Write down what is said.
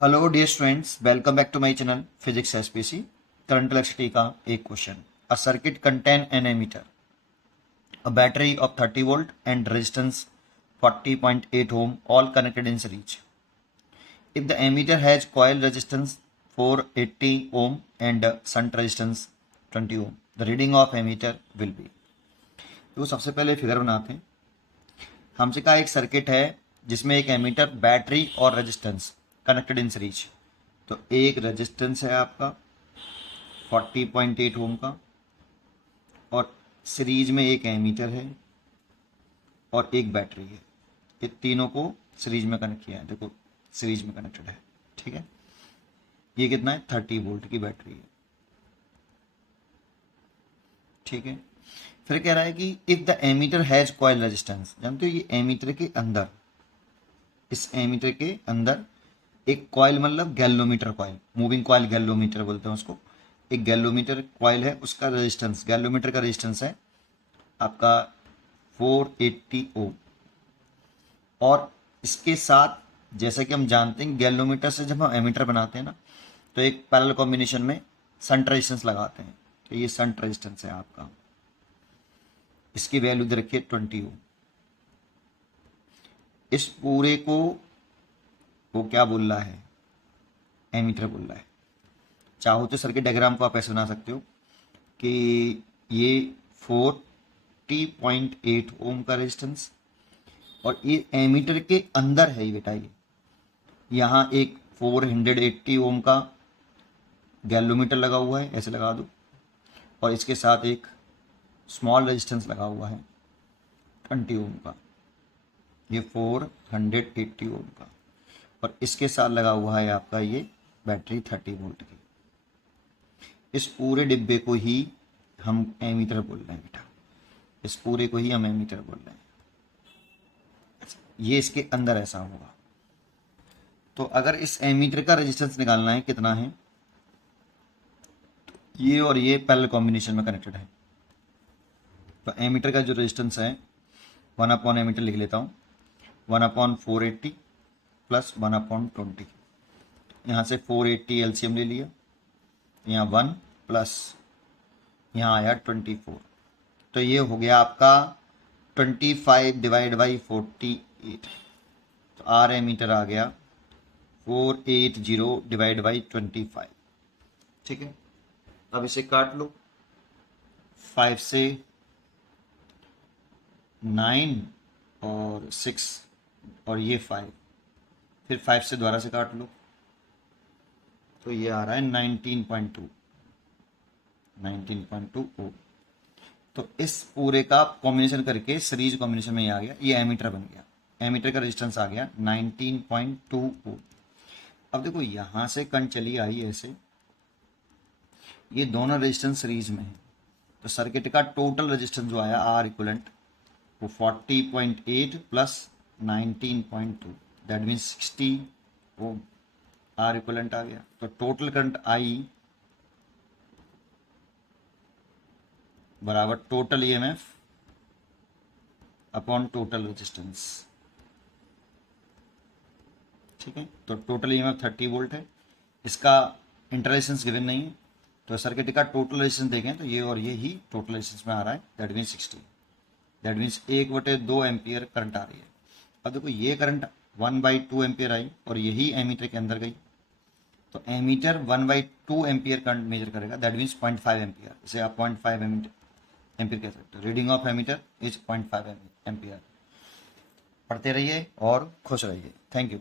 Hello dear students, welcome back to my channel physics SPC. Current electricity का एक question. A circuit contain an ammeter, a battery of 30 volt and resistance 40.8 ohm all connected in series. If the emitter has coil resistance 480 ohm and shunt resistance 20 ohm, the reading of emitter will be। तो सबसे पहले figure बनाते हैं। हमसे कहा एक circuit है जिसमें एक एमीटर, बैटरी और रेजिस्टेंस कनेक्टेड इन सीरीज। तो एक रेजिस्टेंस है आपका 40.8 ओम का, और सीरीज में एक एमीटर है और एक बैटरी है। ये तीनों को सीरीज में कनेक्ट किया है। देखो सीरीज में कनेक्टेड है, ठीक है। ये कितना है? 30 वोल्ट की बैटरी है, ठीक है। फिर कह रहा है कि if the ammeter has coil resistance, जानते हो ये एमीटर के अंदर, इस एमीटर के अंदर एक कॉइल, मतलब galvanometer coil, moving coil galvanometer बोलते हैं उसको। एक गैल्वोमीटर कॉइल है, उसका रेजिस्टेंस, गैल्वोमीटर का रेजिस्टेंस है आपका 480 ओम। और इसके साथ, जैसा कि हम जानते हैं, गैल्वोमीटर से जब हम एमीटर बनाते हैं ना, तो एक पैरेलल कॉम्बिनेशन में शंट रेजिस्टेंस लगाते हैं। तो ये शंट रेजिस्टेंस है आपका, इसकी वैल्यू दे रखिए 20 ओम। इस पूरे को वो क्या बोल रहा है? एमीटर बोल रहा है। चाहो तो सर्किट डायग्राम को आप ऐसे बना सकते हो कि ये 40.8 ओम का रेजिस्टेंस, और ये एमीटर के अंदर है ये बेटा। ये यहाँ एक 480 ओम का गैल्वोमीटर लगा हुआ है, ऐसे लगा दो, और इसके साथ एक स्मॉल रेजिस्टेंस लगा हुआ है 20 ओम का, ये 480 ओम का, और इसके साथ लगा हुआ है आपका ये बैटरी 30 वोल्ट की। इस पूरे डिब्बे को ही हम एमीटर बोल रहे हैं बेटा, इस पूरे को ही हम एमीटर बोल रहे हैं। ये इसके अंदर ऐसा होगा। तो अगर इस एमीटर का रेजिस्टेंस निकालना है कितना है, तो ये और ये पैरेलल कॉम्बिनेशन में कनेक्टेड है। तो एमीटर का जो रेजिस्टेंस है 1 एमीटर लिख लेता हूँ, 1/480 प्लस 1/20। यहाँ से 480 एलसीएम ले लिया, यहाँ 1 प्लस यहाँ आया 24। तो ये हो गया आपका 25 डिवाइड बाई 48। तो आर एमीटर आ गया 480 डिवाइड बाई 25, ठीक है। अब इसे काट लो, 5 से 9 और 6 और ये 5, फिर 5 से दोबारा से काट लो, तो ये आ रहा है 19.2 ओम। तो इस पूरे का कॉम्बिनेशन करके सीरीज कॉम्बिनेशन में ये आ गया, ये एमीटर बन गया। एमीटर का रेजिस्टेंस आ गया 19.2 ओम। अब देखो यहाँ से करंट चली आई ऐसे, ये दोनों रेजिस्टेंस सीरीज में है। तो सर्किट का टोटल रेजिस्टेंस जो आया आर इक्वलेंट, वो 40.8 plus 19.2, that means 60 ohm R equivalent आ गया। तो टोटल करंट आई बराबर total EMF upon total resistance, ठीक है। तो टोटल ईएमएफ 30 वोल्ट है, इसका इंटररेजिस्टेंस गिवन नहीं है। तो सर्किट का टोटल रेजिस्टेंस देखें तो ये और ये ही टोटल रेजिस्टेंस में आ रहा है, that means 60। That means 1/2 ampere current आ रही है। अब देखो ये करंट 1/2 एम्पियर आई और यही एमीटर के अंदर गई, तो एमीटर 1/2 एम्पियर करंट मेजर करेगा, दैट मीन्स 0.5 एम्पियर। इसे आप 0.5 एम्पियर कह सकते हो। Reading of ammeter is 0.5 ampere. पढ़ते रहिए और खुश रहिए। Thank you.